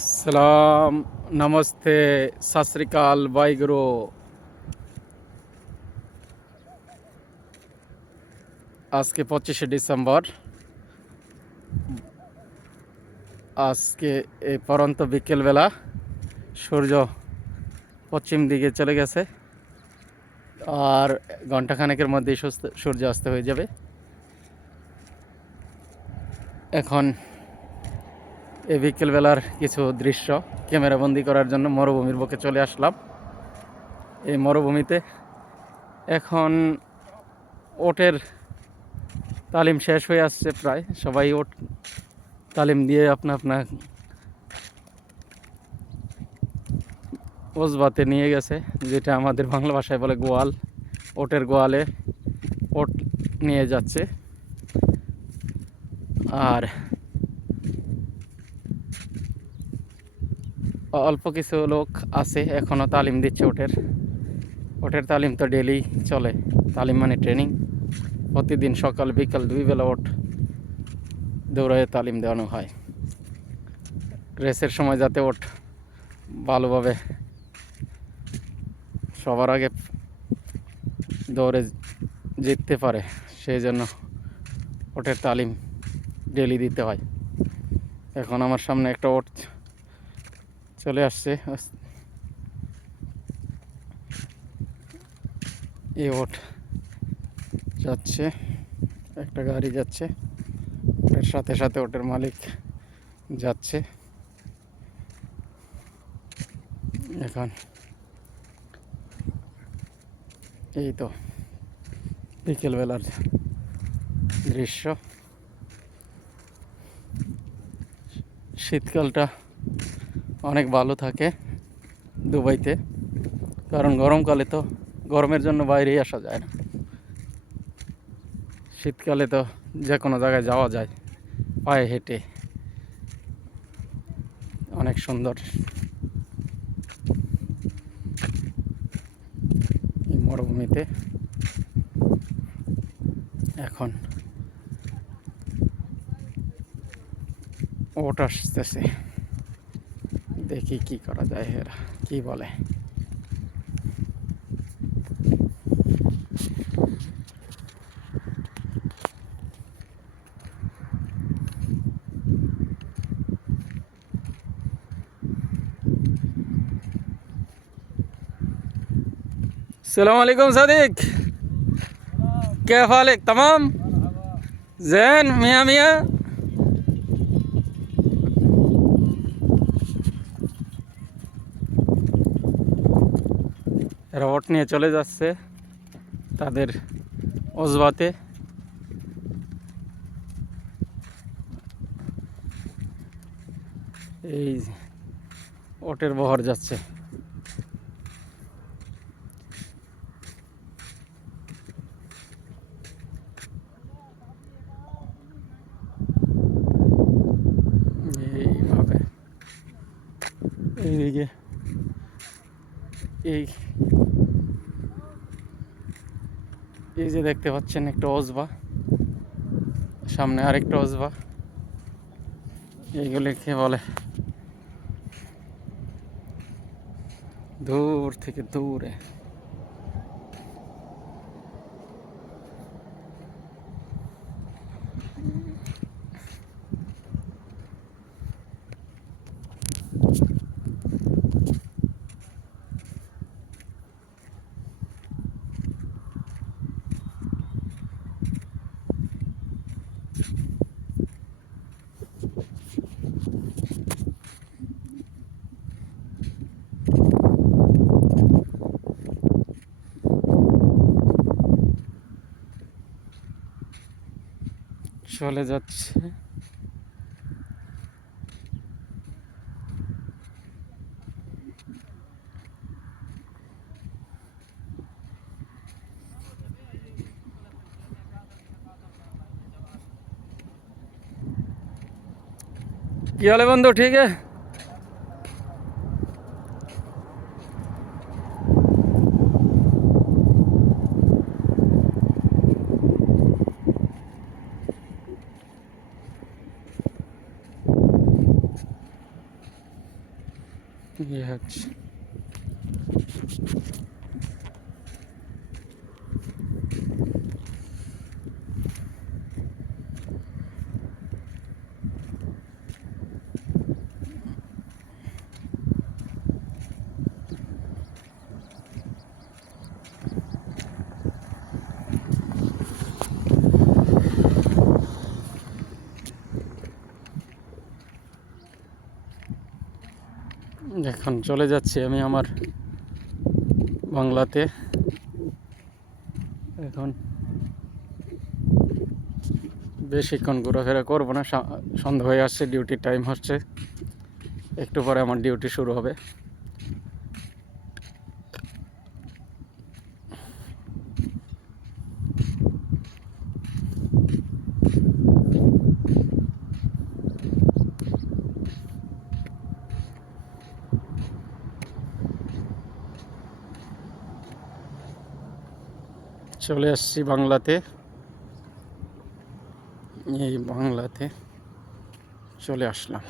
সালাম, নমস্তে, সত শ্রী আকাল, ওয়াহেগুরু। আজকে 25শে ডিসেম্বর। আজকে এই পরন্ত বিকেলবেলা সূর্য পশ্চিম দিকে চলে গেছে, আর ঘন্টাখানেকের মধ্যেই সূর্য অস্ত হয়ে যাবে। এখন এই বিকেলবেলার কিছু দৃশ্য ক্যামেরাবন্দি করার জন্য মরুভূমির বুকে চলে আসলাম। এই মরুভূমিতে এখন ওটের তালিম শেষ হয়ে আসছে, প্রায় সবাই ওট তালিম দিয়ে আপনা ওজবাতে নিয়ে গেছে, যেটা আমাদের বাংলা ভাষায় বলে গোয়াল। ওটের গোয়ালে ওট নিয়ে যাচ্ছে। আর অল্প কিছু লোক আছে এখনও তালিম দিচ্ছে ওটের তালিম তো ডেলি চলে। তালিম মানে ট্রেনিং, প্রতিদিন সকাল বিকাল 2 বেলা ওট দৌড়ায় তালিম দেওয়ানো হয়। রেসের সময় যাতে ওট ভালোভাবে সবার আগে দৌড়ে জিততে পারে, সেই জন্য ওটের তালিম ডেলি দিতে হয়। এখন আমার সামনে একটা ওট চলে আসছে। এই ওট যাচ্ছে, একটা গাড়ি যাচ্ছে, ওটার সাথে সাথে ওটের মালিক যাচ্ছে। এখন এই তো বিকেলবেলার দৃশ্য। শীতকালটা অনেক ভালো থাকে দুবাইতে, কারণ গরমকালে তো গরমের জন্য বাইরেই আসা যায় না। শীতকালে তো যে কোনো জায়গায় যাওয়া যায় পায়ে হেঁটে, অনেক সুন্দর। এই মরুভূমিতে এখন ওট আসতেছে, দেখি কি করা যায়, এরা কি বলে। সালাম আলাইকুম সাদিক, क्या हाल है? तमाम जैन मियाँ मियाँ। এরা ওট নিয়ে চলে যাচ্ছে তাদের ওজবাতে। এই ওটের বহর যাচ্ছে। এইভাবে এইদিকে এই এই যে দেখতে পাচ্ছেন একটা ওজবা, সামনে আরেকটা ওজবা। এইগুলিকে বলে দূর থেকে দূরে। চলে যাচ্ছে। কি হলে বন্ধু, ঠিক আছে? হচ্ছে এখন চলে যাচ্ছি আমি আমার বাংলাতে। এখন বেশিক্ষণ ঘোরাফেরা করবো না, সন্ধ্যা হয়ে আসছে, ডিউটির টাইম হচ্ছে, একটু পরে আমার ডিউটি শুরু হবে। চলে আসছি বাংলাতে, এই বাংলাতে চলে আসলাম।